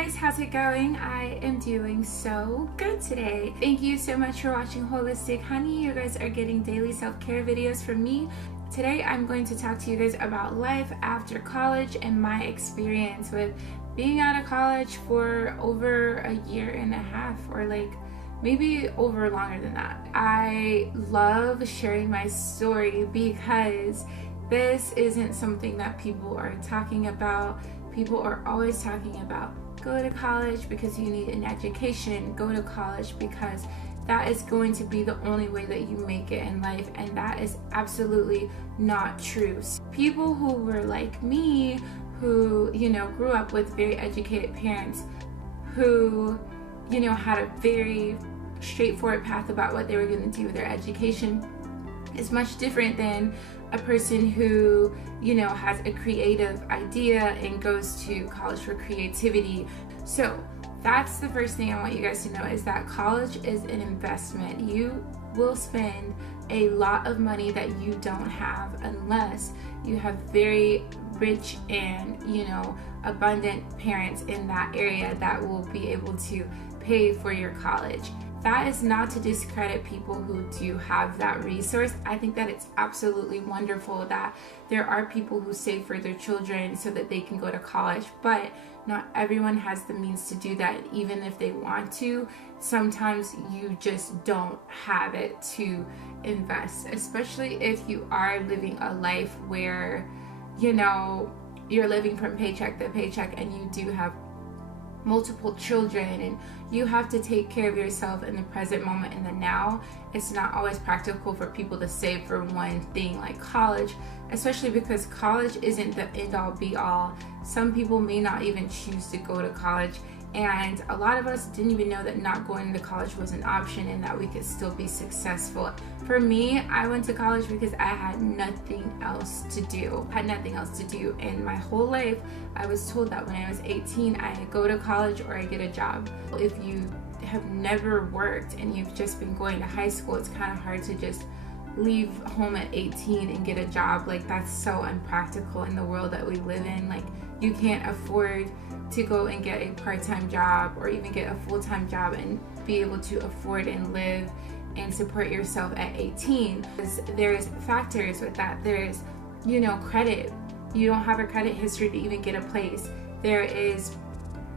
guys, how's it going? I am doing so good today. Thank you so much for watching Holistic Honey. You guys are getting daily self-care videos from me. Today I'm going to talk to you guys about life after college and my experience with being out of college for over a year and a half, or like maybe over longer than that. I love sharing my story because this isn't something that people are talking about. People are always talking about go to college because you need an education, go to college because that is going to be the only way that you make it in life, and that is absolutely not true. People who were like me, who, grew up with very educated parents, who, had a very straightforward path about what they were going to do with their education, is much different than a person who, has a creative idea and goes to college for creativity. So that's the first thing I want you guys to know, is that college is an investment. You will spend a lot of money that you don't have unless you have very rich and, abundant parents in that area that will be able to pay for your college. That is not to discredit people who do have that resource. I think that it's absolutely wonderful that there are people who save for their children so that they can go to college, but not everyone has the means to do that. Even if they want to, sometimes you just don't have it to invest, especially if you are living a life where, you're living from paycheck to paycheck and you do have multiple children and you have to take care of yourself in the present moment, in the now. It's not always practical for people to save for one thing like college, especially because college isn't the end all be all. Some people may not even choose to go to college, and a lot of us didn't even know that not going to college was an option and that we could still be successful. For me, I went to college because I had nothing else to do. In my whole life, I was told that when I was 18, I go to college or I get a job. If you have never worked and you've just been going to high school, it's kind of hard to just leave home at 18 and get a job. Like, that's so unpractical in the world that we live in. Like, you can't afford to go and get a part-time job or even get a full-time job and be able to afford and live and support yourself at 18. There's factors with that. There's, credit. You don't have a credit history to even get a place. There is,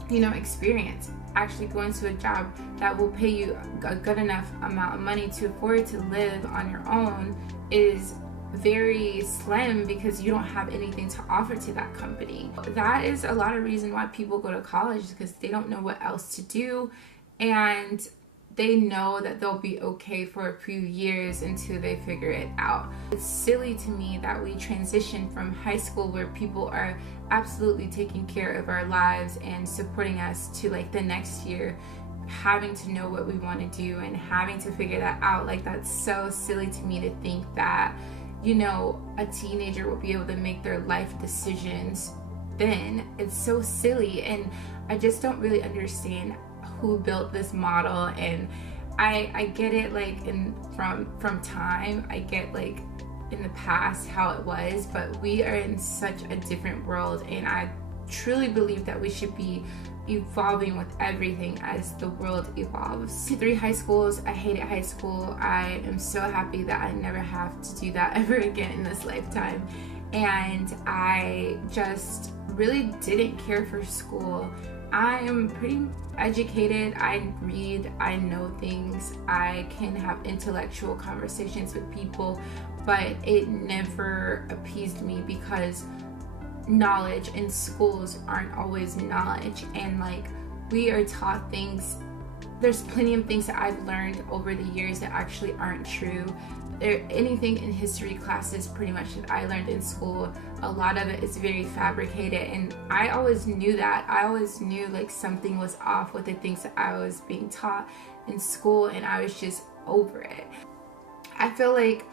experience. Actually going to a job that will pay you a good enough amount of money to afford to live on your own is very slim because you don't have anything to offer to that company. That is a lot of reason why people go to college, because they don't know what else to do, and they know that they'll be okay for a few years until they figure it out. It's silly to me that we transition from high school, where people are absolutely taking care of our lives and supporting us, to like the next year having to know what we want to do and having to figure that out. Like, that's so silly to me to think that a teenager will be able to make their life decisions then. It's so silly, and I just don't really understand who built this model. And I get it, like, from time, I get like in the past how it was, but we are in such a different world, and I truly believe that we should be evolving with everything as the world evolves. 3 high schools. I hated high school. I am so happy that I never have to do that ever again in this lifetime. And I just really didn't care for school. I am pretty educated. I read, I know things, I can have intellectual conversations with people, but it never appeased me because knowledge in schools aren't always knowledge, and like, we are taught things. There's plenty of things that I've learned over the years that actually aren't true. Anything in history classes pretty much that I learned in school, a lot of it is very fabricated, and I always knew that. I always knew like something was off with the things that I was being taught in school, and I was just over it. I feel like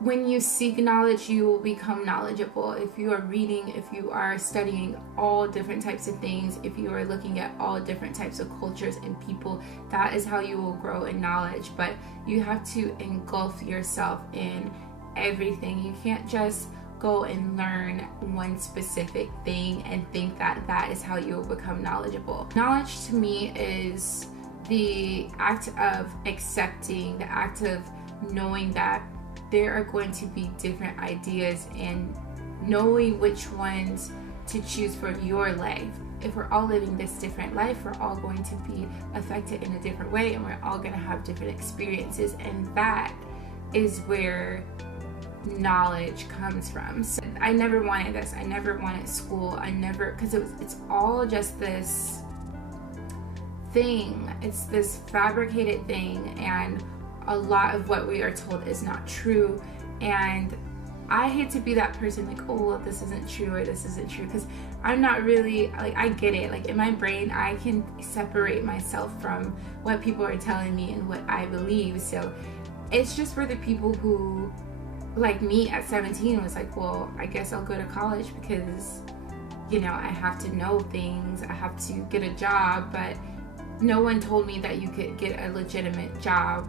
when you seek knowledge, you will become knowledgeable. If you are reading, if you are studying all different types of things, if you are looking at all different types of cultures and people, that is how you will grow in knowledge. But you have to engulf yourself in everything. You can't just go and learn one specific thing and think that that is how you will become knowledgeable. Knowledge to me is the act of accepting, the act of knowing that there are going to be different ideas and knowing which ones to choose for your life. If we're all living this different life, we're all going to be affected in a different way, and we're all going to have different experiences, and that is where knowledge comes from. So I never wanted this. I never wanted school. Because it's all just this thing. It's this fabricated thing, and a lot of what we are told is not true. And I hate to be that person like, oh, well, this isn't true or this isn't true, because I'm not really, like, I get it. Like, in my brain, I can separate myself from what people are telling me and what I believe. So it's just for the people who, like me at 17, was like, well, I guess I'll go to college because, you know, I have to know things, I have to get a job. But no one told me that you could get a legitimate job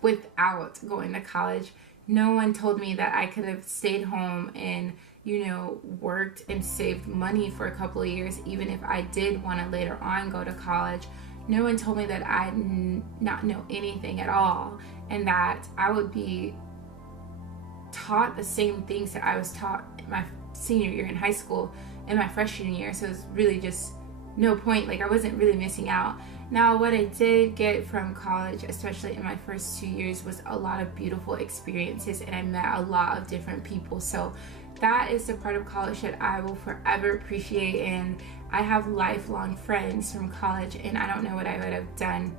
without going to college. No one told me that I could have stayed home and, you know, worked and saved money for a couple of years, even if I did want to later on go to college. No one told me that I'd not know anything at all, and that I would be taught the same things that I was taught in my senior year in high school and my freshman year. So it's really just no point. Like, I wasn't really missing out. Now, what I did get from college, especially in my first 2 years, was a lot of beautiful experiences, and I met a lot of different people. So that is the part of college that I will forever appreciate, and I have lifelong friends from college, and I don't know what I would have done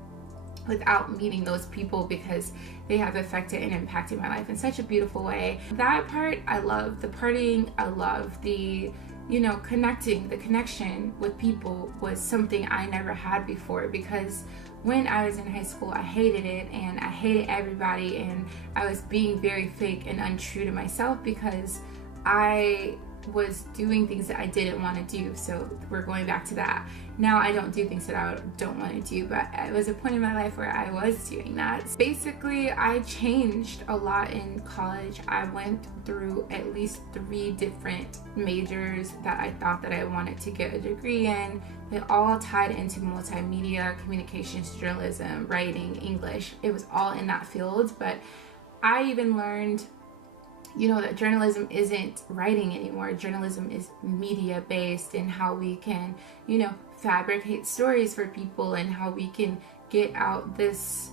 without meeting those people, because they have affected and impacted my life in such a beautiful way. That part I love. The partying I love. The, you know, connecting, the connection with people was something I never had before, because when I was in high school, I hated it, and I hated everybody, and I was being very fake and untrue to myself because I was doing things that I didn't want to do. So we're going back to that. Now I don't do things that I don't want to do, but it was a point in my life where I was doing that. Basically, I changed a lot in college. I went through at least 3 different majors that I thought that I wanted to get a degree in. They all tied into multimedia, communications, journalism, writing, English. It was all in that field, but I even learned, you know, that journalism isn't writing anymore. Journalism is media based, and how we can, you know, fabricate stories for people, and how we can get out this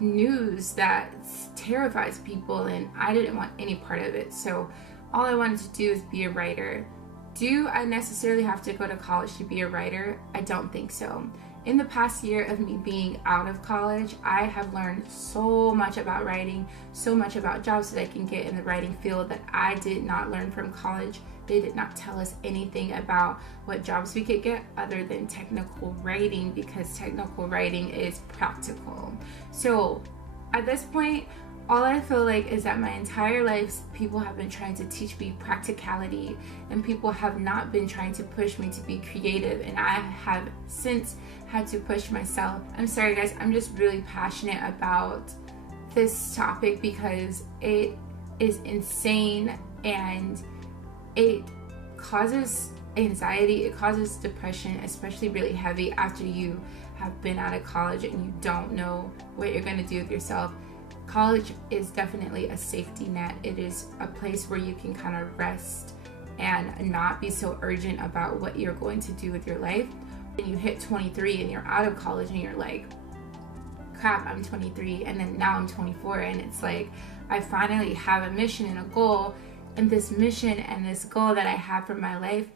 news that terrifies people. And I didn't want any part of it. So all I wanted to do is be a writer. Do I necessarily have to go to college to be a writer? I don't think so. In the past year of me being out of college, I have learned so much about writing, so much about jobs that I can get in the writing field that I did not learn from college. They did not tell us anything about what jobs we could get other than technical writing, because technical writing is practical. So at this point, all I feel like is that my entire life, people have been trying to teach me practicality, and people have not been trying to push me to be creative, and I have since had to push myself. I'm sorry guys, I'm just really passionate about this topic because it is insane, and it causes anxiety, it causes depression, especially really heavy after you have been out of college and you don't know what you're going to do with yourself. College is definitely a safety net. It is a place where you can kind of rest and not be so urgent about what you're going to do with your life. And you hit 23 and you're out of college and you're like, crap, I'm 23, and then now I'm 24, and it's like I finally have a mission and a goal, and this mission and this goal that I have for my life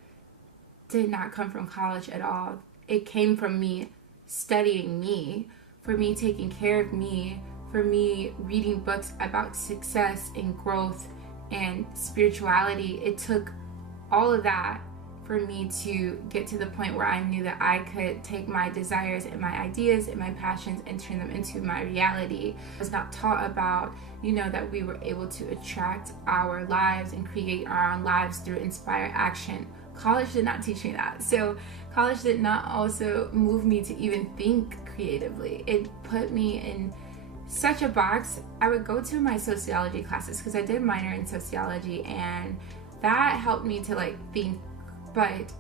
did not come from college at all. It came from me studying me, for me taking care of me, for me reading books about success and growth and spirituality. It took all of that for me to get to the point where I knew that I could take my desires and my ideas and my passions and turn them into my reality. I was not taught about, you know, that we were able to attract our lives and create our own lives through inspired action. College did not teach me that. So college did not also move me to even think creatively. It put me in such a box. I would go to my sociology classes because I did minor in sociology, and that helped me to like think, but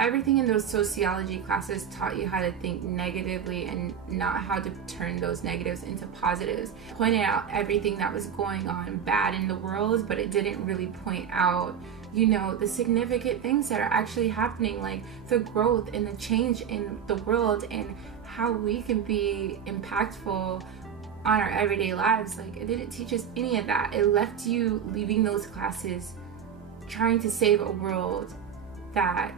everything in those sociology classes taught you how to think negatively and not how to turn those negatives into positives. Pointed out everything that was going on bad in the world, but it didn't really point out, you know, the significant things that are actually happening, like the growth and the change in the world and how we can be impactful on our everyday lives. Like, it didn't teach us any of that. It left you leaving those classes trying to save a world that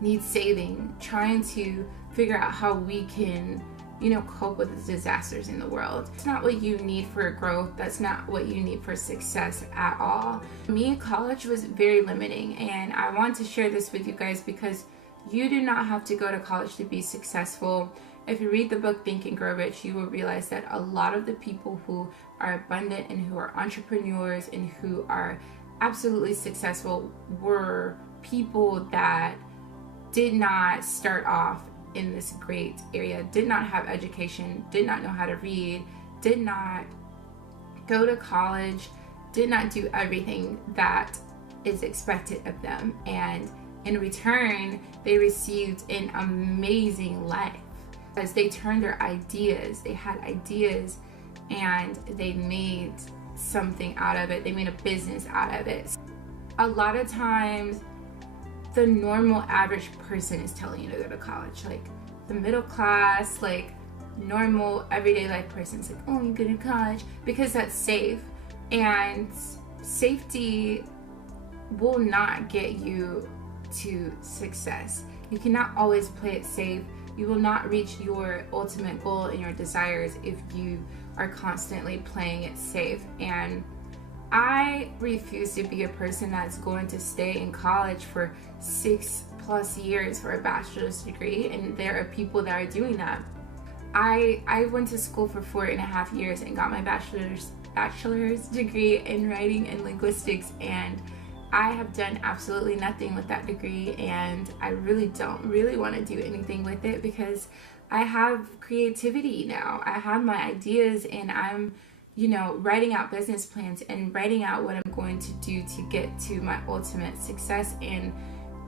needs saving, trying to figure out how we can, you know, cope with the disasters in the world. It's not what you need for growth. That's not what you need for success at all. For me, college was very limiting, and I want to share this with you guys because you do not have to go to college to be successful. If you read the book Think and Grow Rich, you will realize that a lot of the people who are abundant and who are entrepreneurs and who are absolutely successful were people that did not start off in this great area, did not have education, did not know how to read, did not go to college, did not do everything that is expected of them. And in return, they received an amazing life because they turned their ideas, they had ideas, and they made something out of it. They made a business out of it. A lot of times, the normal average person is telling you to go to college. Like the middle class, like normal everyday life person's like, oh, you go to college because that's safe. And safety will not get you to success. You cannot always play it safe. You will not reach your ultimate goal and your desires if you are constantly playing it safe. And I refuse to be a person that's going to stay in college for 6+ years for a bachelor's degree, and there are people that are doing that. I went to school for 4.5 years and got my bachelor's degree in writing and linguistics, and I have done absolutely nothing with that degree, and I don't really want to do anything with it because I have creativity now. I have my ideas, and I'm, you know, writing out business plans and writing out what I'm going to do to get to my ultimate success. And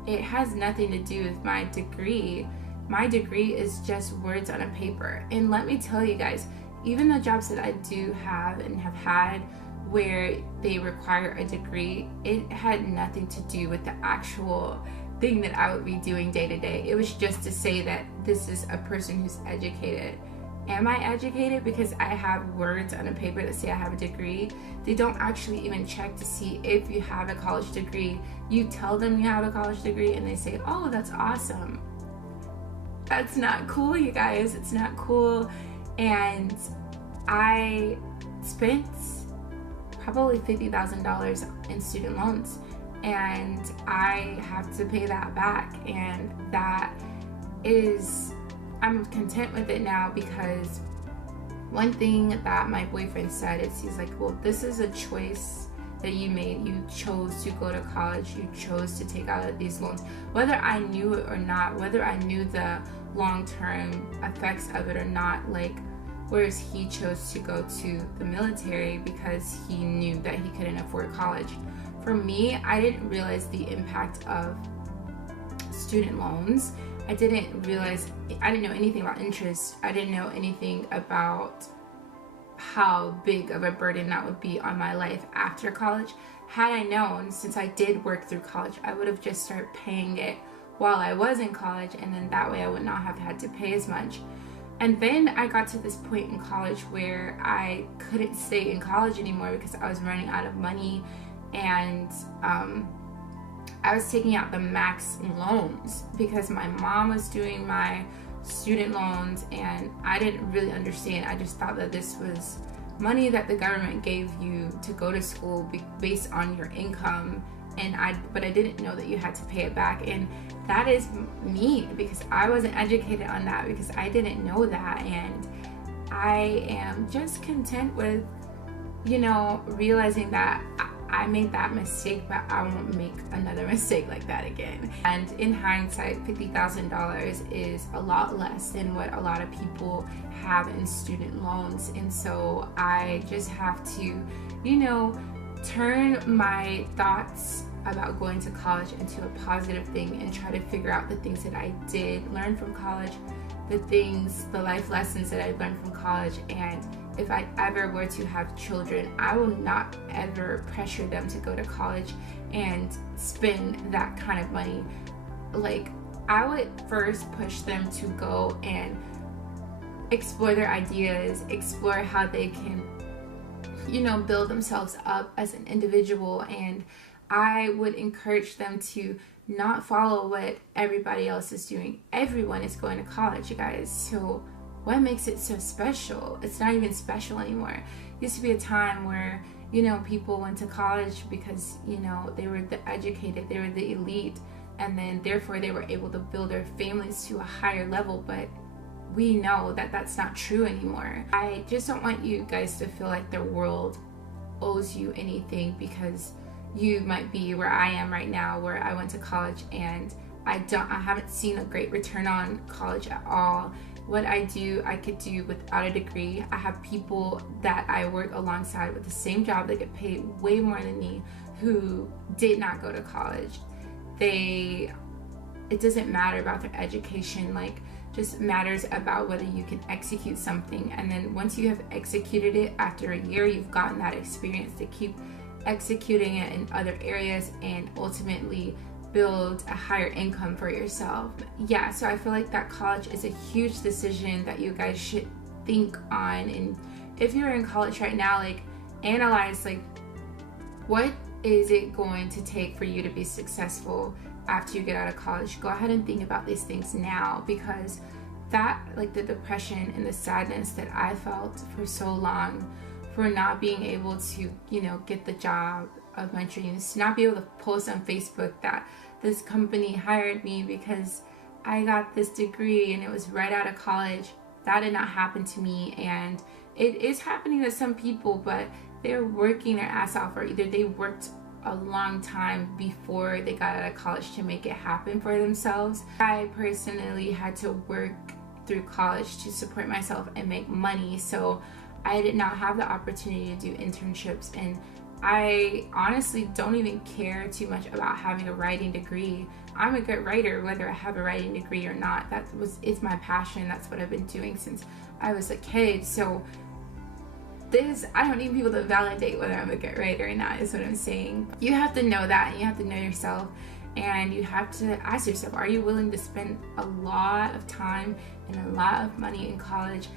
it has nothing to do with my degree. My degree is just words on a paper. And let me tell you guys, even the jobs that I do have and have had where they require a degree, it had nothing to do with the actual thing that I would be doing day to day. It was just to say that this is a person who's educated. Am I educated because I have words on a paper that say I have a degree? They don't actually even check to see if you have a college degree. You tell them you have a college degree and they say, oh, that's awesome. That's not cool, you guys. It's not cool. And I spent probably $50,000 in student loans, and I have to pay that back. And that is, I'm content with it now, because one thing that my boyfriend said is, he's like, well, this is a choice that you made. You chose to go to college. You chose to take out these loans. Whether I knew it or not, whether I knew the long-term effects of it or not, like, whereas he chose to go to the military because he knew that he couldn't afford college. For me, I didn't realize the impact of student loans. I didn't know anything about interest. I didn't know anything about how big of a burden that would be on my life after college. Had I known, since I did work through college, I would have just started paying it while I was in college, and then that way I would not have had to pay as much. And then I got to this point in college where I couldn't stay in college anymore because I was running out of money, and I was taking out the max loans because my mom was doing my student loans, and I didn't really understand. I just thought that this was money that the government gave you to go to school based on your income, but I didn't know that you had to pay it back. And that is me, because I wasn't educated on that, because I didn't know that. And I am just content with, you know, realizing that I made that mistake, but I won't make another mistake like that again. And in hindsight, $50,000 is a lot less than what a lot of people have in student loans. And so I just have to, you know, turn my thoughts about going to college into a positive thing and try to figure out the things that I did learn from college, the life lessons that I learned from college. And if I ever were to have children, I will not ever pressure them to go to college and spend that kind of money. Like, I would first push them to go and explore their ideas, explore how they can, you know, build themselves up as an individual. And I would encourage them to not follow what everybody else is doing. Everyone is going to college, you guys. So what makes it so special? It's not even special anymore. It used to be a time where, you know, people went to college because, you know, they were the educated, they were the elite, and then therefore they were able to build their families to a higher level. But we know that that's not true anymore. I just don't want you guys to feel like the world owes you anything because you might be where I am right now, where I went to college and I haven't seen a great return on college at all. What I could do without a degree. I have people that I work alongside with the same job that get paid way more than me who did not go to college. It doesn't matter about their education, like, just matters about whether you can execute something. And then once you have executed it, after a year, you've gotten that experience to keep executing it in other areas and ultimately build a higher income for yourself. Yeah, so I feel like that college is a huge decision that you guys should think on. And if you're in college right now, like, analyze, like, what is it going to take for you to be successful after you get out of college? Go ahead and think about these things now, because that, like, the depression and the sadness that I felt for so long for not being able to, you know, get the job of my dreams, to not be able to post on Facebook that this company hired me because I got this degree and it was right out of college. That did not happen to me, and it is happening to some people, but they're working their ass off, or either they worked a long time before they got out of college to make it happen for themselves. I personally had to work through college to support myself and make money, so I did not have the opportunity to do internships, and I honestly don't even care too much about having a writing degree. I'm a good writer whether I have a writing degree or not. It's my passion. That's what I've been doing since I was a kid. So I don't need people to validate whether I'm a good writer or not, is what I'm saying. You have to know that, and you have to know yourself, and you have to ask yourself, are you willing to spend a lot of time and a lot of money in college,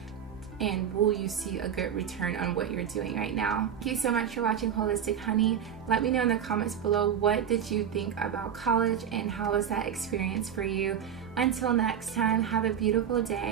and will you see a good return on what you're doing right now? Thank you so much for watching Holistic Honey. Let me know in the comments below, what did you think about college and how was that experience for you? Until next time, have a beautiful day.